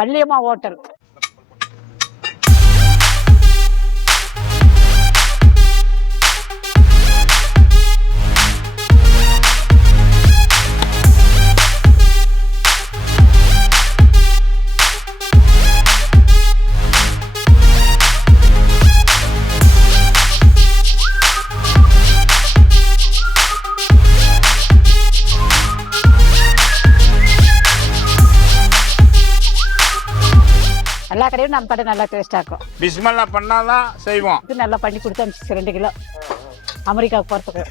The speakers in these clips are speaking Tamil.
வள்ளியம்மா ஹோட்டல். எல்லா கடையும் நம்ம கடை நல்லா டேஸ்டா இருக்கும். பிஸ்மில்லா பண்ணாதான் செய்வோம். இது நல்லா பண்ணி கொடுத்து அனுப்பிச்சு 2 கிலோ அமெரிக்காவுக்கு போகிறதுக்கு.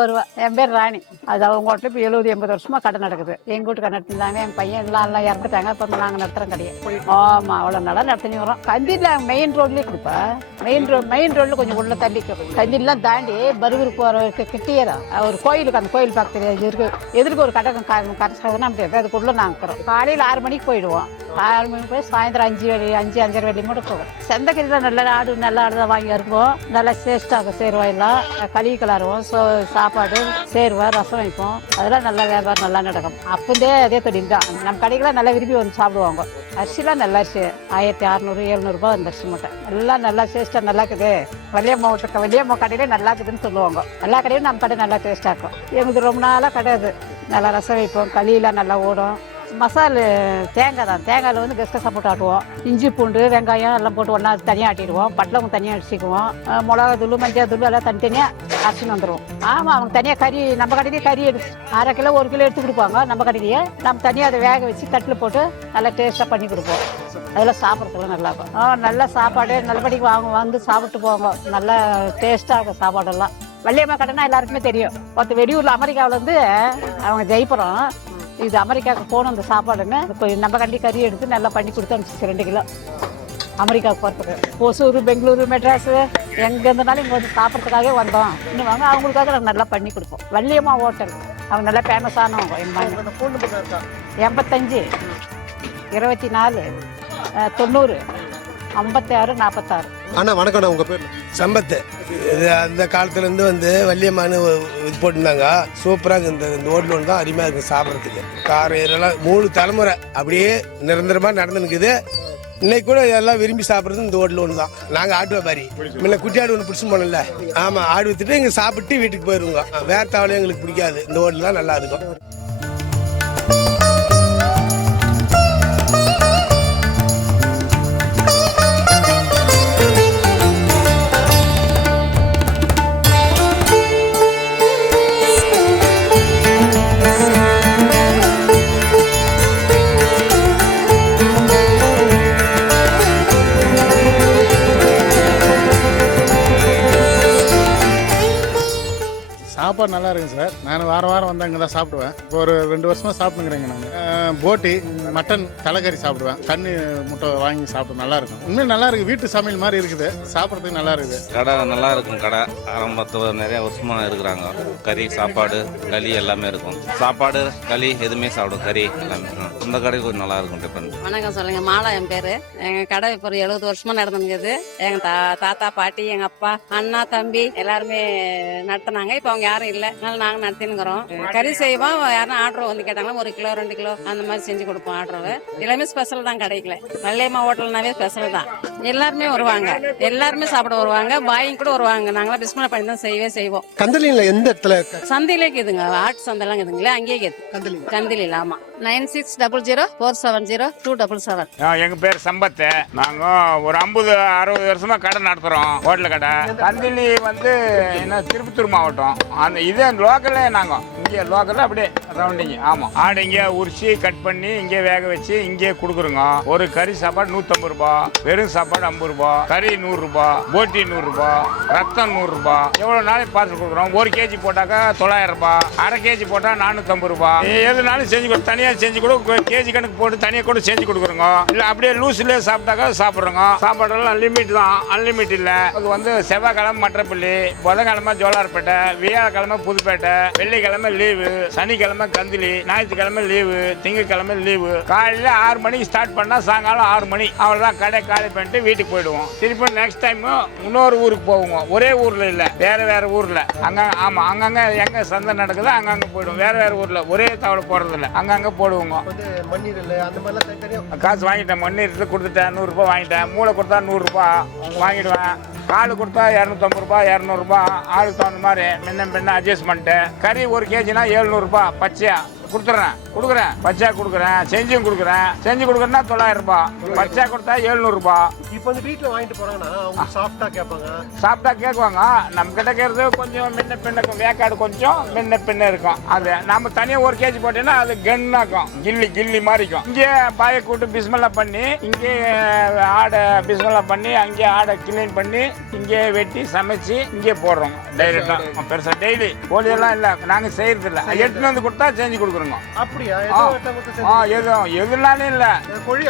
வருவா. என் பேர் ராணி. அது அவங்க வீட்டில் இப்போ 70-80 வருஷமா கடை நடக்குது. எங்கள் வீட்டு கடை நடத்திருந்தாங்க. என் பையன் எல்லாம் இறந்துட்டாங்க. இப்போ நாங்கள் நடத்துகிறோம் கடையை. ஆமாம், அவ்வளோ நல்லா நடத்தி வரோம். கந்தியில் மெயின் ரோட்லேயே கொடுப்பா. மெயின் ரோட்ல கொஞ்சம் உள்ள தள்ளி கந்திலாம் தாண்டி பருகூர் போகிறவருக்கு கிட்டேதான் ஒரு கோயிலுக்கு, அந்த கோயில் பக்கத்துல இருக்கு. எதிர்க்கு ஒரு கடை கரைச்சதுன்னா முடியாது. அதுக்குள்ளே நாங்கள் இருக்கிறோம். காலையில் 6 மணிக்கு போயிடுவோம். 6 மணிக்கு போய் சாயந்தரம் 5-5:30 வரையும் கூட போவோம். செந்தக்கறியில் நல்ல நல்ல ஆடு தான் வாங்கி அறுப்போம். நல்லா டேஸ்டாக சேருவா. எல்லாம் களி கிளறுவோம். சாப்பாடு சேருவா, ரசம் வைப்போம். அதெல்லாம் நல்லா வியாபாரம் நல்லா நடக்கும். அப்போதே அதே தொழில் தான். நம்ம கடைக்கெல்லாம் நல்லா விரும்பி வந்து சாப்பிடுவாங்க. அரிசிலாம் நல்லா அரிசி 1600-1700 ரூபாய் அந்த அரிசி மூட்டை. எல்லாம் நல்லா டேஸ்டா நல்லா இருக்குது. வள்ளியம்மா கடையிலே நல்லா இருக்குதுன்னு சொல்லுவாங்க. எல்லா கடையும் நம்ம கடை நல்லா டேஸ்டா இருக்கும். எங்களுக்கு ரொம்ப நாளாக கிடையாது. நல்லா ரசம் வைப்போம். களியெல்லாம் நல்லா ஓடும். மசாலு தேங்காய் தான். தேங்காயில் வந்து கெஸ்கஸாக போட்டு ஆட்டுவோம். இஞ்சி பூண்டு வெங்காயம் எல்லாம் போட்டு ஒன்றா தனியாக ஆட்டிடுவோம். பட்டலவங்க தனியாக அடிச்சிக்குவோம். மிளகா தூள் மஞ்சள் தூள் எல்லாம் தனித்தனியாக அரைச்சின்னு வந்துடுவோம். ஆமாம், அவங்க தனியாக கறி நம்ம கடையிலேயே கறி எடுத்து 1/2 கிலோ 1 கிலோ எடுத்து கொடுப்பாங்க. நம்ம கடையிலேயே நம்ம தனியாக அதை வேக வச்சு தட்டில் போட்டு நல்லா டேஸ்ட்டாக பண்ணி கொடுப்போம். அதெல்லாம் சாப்பிட்றதுலாம் நல்லாயிருக்கும். நல்லா சாப்பாடு நல்லபடிக்கு வந்து சாப்பிட்டு போவாங்க. நல்லா டேஸ்ட்டாக இருக்கும் சாப்பாடெல்லாம். வள்ளியம்மா கடைனா எல்லாருக்குமே தெரியும். ஒருத்தர் வெளியூரில் அமெரிக்காவில் வந்து அவங்க ஜெயிப்புறோம். இது அமெரிக்காவுக்கு போகணும் அந்த சாப்பாடுன்னு நம்ம கண்டி கறி எடுத்து நல்லா பண்ணி கொடுத்து அனுப்பிச்சு 2 கிலோ அமெரிக்காவுக்கு போகிறதுக்கு. ஒசூர், பெங்களூரு, மெட்ராஸு எங்கே இருந்தாலும் இங்கே வந்து சாப்பிட்றதுக்காகவே வந்தோம். இன்னும் வாங்க, அவங்களுக்காக நாங்கள் நல்லா பண்ணி கொடுப்போம். வள்ளியம்மா ஹோட்டல் அவங்க நல்லா ஃபேமஸானவங்க. 85 24 90 56 46. அண்ணா வணக்கம்ண்ணா, உங்கள் பேர்? சம்பத்து. இது அந்த காலத்துலேருந்து வந்து வள்ளியம்மானு இது போட்டிருந்தாங்க. சூப்பராக இந்த ஹோட்டல் தான் அருமையாக இருக்குது சாப்பிட்றதுக்கு. காரம் இதெல்லாம் 3 தலைமுறை அப்படியே நிரந்தரமாக நடந்துனுக்குது. இன்னைக்கு கூட எல்லாம் விரும்பி சாப்பிட்றது இந்த ஹோட்டல் ஒன்று தான். நாங்கள் ஆட்டு வியாபாரி. முன்ன குட்டி ஆடு ஒன்று பிடிச்சி போனோம்ல, ஆமாம், ஆடு விற்றுட்டு இங்கே சாப்பிட்டு வீட்டுக்கு போயிடுவோங்க. வேறு தவளையும் எங்களுக்கு பிடிக்காது. இந்த ஹோட்டல் தான் நல்லா இருக்கும். சாப்பாடு நல்லா இருக்குங்க சார். நான் வாரம் வந்து அங்கே தான் சாப்பிடுவேன். இப்போ ஒரு 2 வருஷமாக சாப்பிட்டுங்கிறேங்க. நான் போட்டி மட்டன் தலைக்கறி சாப்பிடுவேன். கண்ணு முட்டை வாங்கி சாப்பிட்டு நல்லா இருக்கும். உண்மையும் நல்லா இருக்குது. வீட்டு சமையல் மாதிரி இருக்குது. சாப்பிட்றதுக்கு நல்லா இருக்குது. கடை நல்லா இருக்கும். கடை ஆரம்பத்தில் நிறைய வருஷமாக இருக்கிறாங்க. கறி, சாப்பாடு, களி எல்லாமே இருக்கும். சாப்பாடு, களி எதுவுமே சாப்பிடும். கறி எல்லாமே. இந்த கடை கொஞ்சம் நல்லா இருக்கும். டிஃபன். வணக்கம் சொல்லுங்க. மாலா என் பேரு. எங்கள் கடை இப்போ ஒரு 70 வருஷமாக நடந்துங்குது. எங்கள் தாத்தா பாட்டி, எங்கள் அப்பா, அண்ணா, தம்பி எல்லாருமே நடத்தினாங்க. இப்போ அவங்க யாரும் இல்லை, அதனால நாங்கள் நடத்தினுக்கிறோம். கறி செய்வோம். யாரும் ஆர்டர் வந்து கேட்டாங்கன்னா 1 கிலோ 2 கிலோ அந்த மாதிரி செஞ்சு கொடுப்போம். ஆர்டர் எல்லாமே ஸ்பெஷல் தான். கிடைக்கல வள்ளியம்மா ஹோட்டல்னாவே ஸ்பெஷல் தான். எல்லாருமே வருவாங்க. எல்லாருமே சாப்பிட வருவாங்க. பாயிங் கூட வருவாங்க. நாங்களாம் பிஸ்மில்லா பண்ணி தான் செய்வோம். கந்தலியில் எந்த இடத்துல? சந்தையிலே இருக்குதுங்க. ஆட்டு சந்தைலாம் இருக்குதுங்களா, அங்கேயே கேது கந்திலில். ஆமா, 9600470277. எங்க பேர் சம்பத்து. நாங்க ஒரு 50-60 வருஷமா கடை நடத்துறோம். ஹோட்டல் கடை. கந்திலி வந்து என்ன திருப்பத்தூர் மாவட்டம். அந்த இதே லோக்கல்லே நாங்க இங்கே லோக்கல்ல அப்படியே ரவுண்டிங். ஆமாம், ஆடு இங்கே உரிச்சு கட் பண்ணி இங்கே வேக வச்சு இங்கே கொடுக்குறோங்க. ஒரு கறி சாப்பாடு 150 ரூபா, வெறும் சாப்பாடு 50 ரூபா, கறி 100 ரூபா, போட்டி 100 ரூபா, ரத்தம் 100 ரூபா. எவ்வளோ நாளைக்கு பார்சல் கொடுக்குறோம். 1 கேஜி போட்டாக்கா 900 ரூபா, அரை கேஜி போட்டால் 450 ரூபா. எதுனாலும் செஞ்சு கொடு, தனியாக செஞ்சு கொடு, கேஜி கணக்கு போட்டு தனியாக கூட செஞ்சு கொடுக்குறோங்க. இல்லை அப்படியே லூஸ்லேயே சாப்பிட்டாக்கா சாப்பிட்றோங்க. சாப்பாடெல்லாம் லிமிட் தான், அன்லிமிட் இல்லை. அது வந்து செவ்வாய்க்கிழமை மற்றப்பள்ளி, புதன்கிழமை ஜோலார்பேட்டை, வியாழக்கிழமை புதுப்பேட்டை, வெள்ளிக்கிழமை லீவு, சனிக்கிழமை கந்திலி, ஞாயிற்றுக்கிழமை லீவு, திங்கட்கிழமை லீவு. காலையில் 6 மணிக்கு ஸ்டார்ட் பண்ணால் சாயங்காலம் 6 மணி. அவ்வளோதான், கடை காலி பண்ணிட்டு வீட்டுக்கு போயிடுவோம். திருப்பி நெக்ஸ்ட் டைம் இன்னொரு ஊருக்கு போவோங்க. ஒரே ஊரில் இல்லை, வேறு ஊரில். ஆமாம், அங்கங்கே எங்கே சந்தை நடக்குதோ அங்கங்கே போயிடுவோம். வேறு ஊரில் ஒரே தவளை போடுறதில்ல, அங்கங்கே போடுவோங்க. காசு வாங்கிட்டேன், மண்ணீர் கொடுத்துட்டேன், 100 ரூபா வாங்கிட்டேன். மூளை கொடுத்தா 100 ரூபா வாங்கிடுவேன். கால் கொடுத்தா 250 ரூபா, 200 ரூபா. ஆளுக்கு தகுந்த மாதிரி முன்ன அட்ஜஸ்ட்மெண்ட்டு. கறி 1 கேஜினா 700 ரூபா பச்சையா கொடுக்குறேன். பச்சையா கொடுக்குறேன், செஞ்சும் கொடுக்குறேன். செஞ்சு கொடுக்குறேன்னா 900 ரூபா, பச்சையா கொடுத்தா 700 ரூபா. இப்போ வந்து வீட்டில் வாங்கிட்டு போறாங்கன்னா அவங்க சாஃப்டா கேட்பாங்க. சாப்பிட்டா கேட்குவாங்க. நம்ம கிட்ட கேட்கறது கொஞ்சம் முன்ன பின்ன, வேக்காடு கொஞ்சம் முன்ன பின்ன இருக்கும். அது நம்ம தனியாக 1 கேஜி போட்டோன்னா அது கன்னாக்கும், கில்லி மாதிரிக்கும். இங்கே பாயை கூட்டு பிஸ்மெல்லா பண்ணி, இங்கே ஆடை பிஸ்மெல்லா பண்ணி, அங்கே ஆடை கிளீன் பண்ணி, இங்கே வெட்டி சமைச்சு இங்கே போடுறோம். டைரெக்டாக பெருசாக டெய்லி கோழியெல்லாம் இல்லை, நாங்கள் செய்யறது இல்லை. எடுத்துன்னு வந்து கொடுத்தா செஞ்சு கொடுக்குறோங்க. அப்படியா? எதுனாலும் இல்லை, கோழி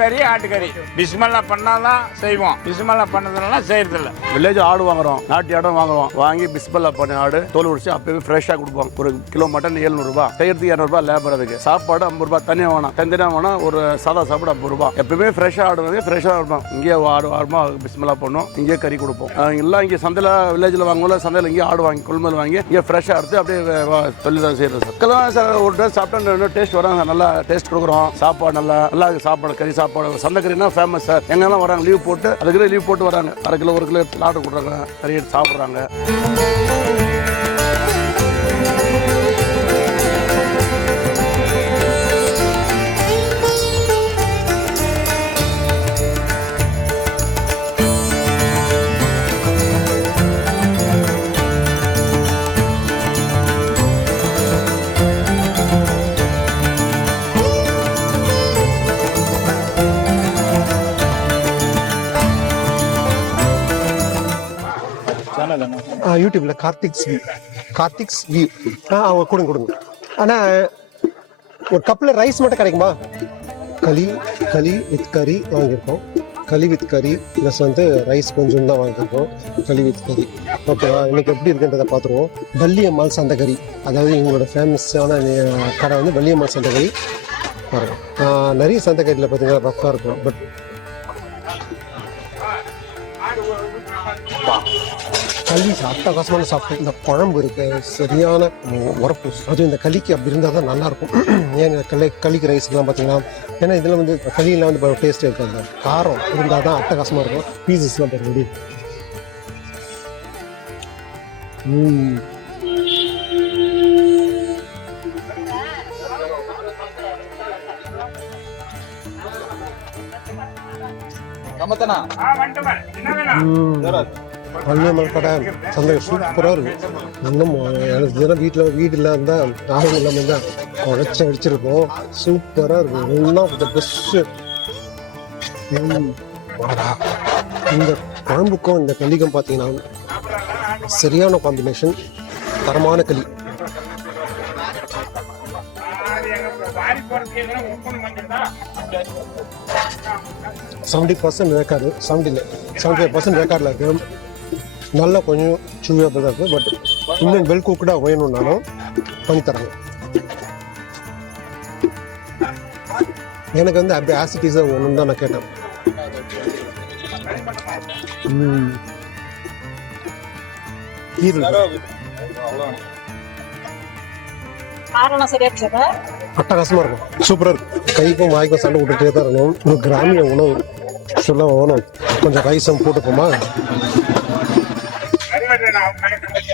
கறி, ஆட்டுக்கறி பிஸ்மெல்லா பண்ணாதான் செய்வோம். பிஸ்மெல்லா பண்ணதுனால செய்யறது இல்லை. வில்லேஜ் ஆடு வாங்குறோம், நாட்டு ஆடும் வாங்குறோம். வாங்கி பிஸ்மெல்லா பண்ணி ஆடு தோல் உரிச்சு அப்பவே ஃப்ரெஷ்ஷாக கொடுப்போம். 1 கிலோ மட்டன் 700 ரூபா, செய்யறதுக்கு 200 ரூபா லேபர். அதுக்கு சாப்பாடு 50 ரூபா தனியாக வேணும். தனியாக வேணும். ஒரு சாதா சாப்பாடு 50 ரூபா. எப்பவுமே ஃப்ரெஷ்ஷாக ஆடு வந்து ஃப்ரெஷ்ஷாக இருக்கும். இங்கே ஆடுமா பிஸ்மெல்லா பண்ணும், இங்கே கறி கொடுப்போம். எல்லாம் இங்கே சந்தையில் வில்லேஜில் வாங்குவோம். சந்தையில் இங்கே ஆடு வாங்கி கொள்முதல் வாங்கி இங்கே ஃப்ரெஷ்ஷாக எடுத்து அப்படியே சொல்லி தான் செய்யறது. மக்களும் சார் ஒரு ட்ரெஸ் சாப்பிட்டா டேஸ்ட் வரும். நல்லா டேஸ்ட் கொடுக்குறோம். சாப்பாடு நல்லா சாப்பாடு, கறி சாப்பாடு. சந்தை கறினா ஃபேமஸ் சார். எங்கெல்லாம் வராங்க லீவ் போட்டு, அதுக்குள்ளே லீவ் போட்டு வராங்க. 1/2 கிலோ 1 கிலோ ஆர்டர் கொடுக்குறாங்க, கறி எடுத்து சாப்பிட்றாங்க. யூடியூப்ல கார்த்திக்ஸ் வியூ அவங்க கொடுங்க. ஆனால் ஒரு கப்பில் ரைஸ் மட்டும் கிடைக்குமா? களி வித் கறி வாங்கியிருக்கோம். களி வித் கறி ப்ளஸ் வந்து ரைஸ் கொஞ்சம் தான் வாங்கியிருக்கோம். களி வித் கறி ஓகேவா? இன்னைக்கு எப்படி இருக்குன்றதை பார்த்துருவோம். வள்ளியம்மாள் சந்தைக்கறி, அதாவது எங்களோட ஃபேமஸான கடை வந்து வள்ளியம்மாள் சந்தைக்கறி. பாருங்கள், நிறைய சந்தைக்கறியில் பார்த்தீங்கன்னா ரஃப்பாக இருக்கும். பட் களி அட்டகாசமான சாப்பிட்டு, இந்த குழம்பு இருக்கு சரியான உரப்பு. அதுவும் இந்த களிக்கு அப்படி இருந்தால் தான் நல்லாயிருக்கும். ஏன் களிக்கு ரைஸ்லாம் பார்த்தீங்கன்னா, ஏன்னா இதில் வந்து களியெல்லாம் வந்து டேஸ்ட் இருக்காது. காரம் இருந்தால் தான் அட்டகாசமாக இருக்கும். பீசஸ்லாம் பாருங்க எப்படி. வள்ளியம்மாள் கடை சந்தை சூப்பராக இருக்கும். இன்னும் எனக்கு இதெல்லாம் வீட்டில் இருந்தால் ஆகும் இல்லாமல் தான் அடிச்சிருக்கோம். சூப்பராக இருக்கும். இன்னும் பெஸ்ட்டு. இந்த குழம்புக்கும் இந்த களிக்கும் பார்த்தீங்கன்னா சரியான காம்பினேஷன். தரமான களி. 70% வேக்காடு, 75% வேக்காடில் இருக்கு. நல்லா கொஞ்சம் சூவாக தான் இருக்குது. பட் இன்னும் வெல் குக்குடாக வேணும்னாலும் பண்ணித்தராங்க. எனக்கு வந்து அப்படி ஆசிட்டிஸாக வேணும்னு தான் நான் கேட்டேன். அட்டகாசமாக இருக்கும். சூப்பராக இருக்கும். கைக்கும் வாய்க்கும் சண்டை விட்டுட்டே தான் இருக்கணும். ஒரு கிராமிய உணவு சொல்ல வேணும். கொஞ்சம் ரைஸும் போட்டுப்போமா?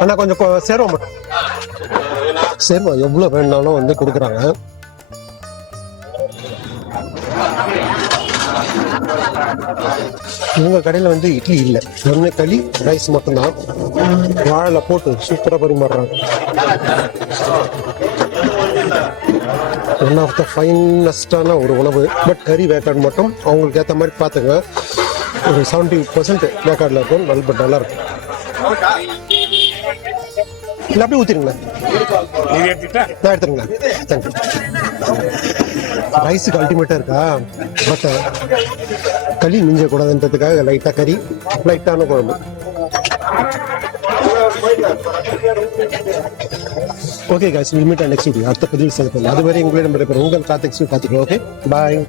ஆனால் கொஞ்சம் சேர்வா மட்டும் சேர்வா எவ்வளோ வேணுனாலும் வந்து கொடுக்குறாங்க. இவங்க கடையில் வந்து இட்லி இல்லை, ஒன்று களி ரைஸ் மட்டும்தான். வாழைல போட்டு சூப்பராக பரிமாறுறாங்க. ஒன் ஆஃப் த ஃபைனஸ்டான ஒரு உணவு. பட் கறி வேக்காடு மட்டும் அவங்களுக்கு ஏற்ற மாதிரி பார்த்துங்க. ஒரு 70% வேக்காடில் இருக்கும். பட் நல்லா இருக்கும். இல்லை அப்படியே ஊற்றிருங்களா? இது எடுத்துட்டா நான் எடுத்துருங்களா? தேங்க்யூ. ரைஸுக்கு அல்டிமேட்டாக இருக்கா? பட் களி மிஞ்சக்கூடாதுன்றதுக்காக லைட்டாக கறி, லைட்டான குழம்பு. Okay guys, we'll meet on next video. அடுத்த பதிவில் சந்திப்போம். அதுவரை உங்களிடம் உங்கள் கார்த்திக் பார்த்துக்கலாம். ஓகே, பாய்.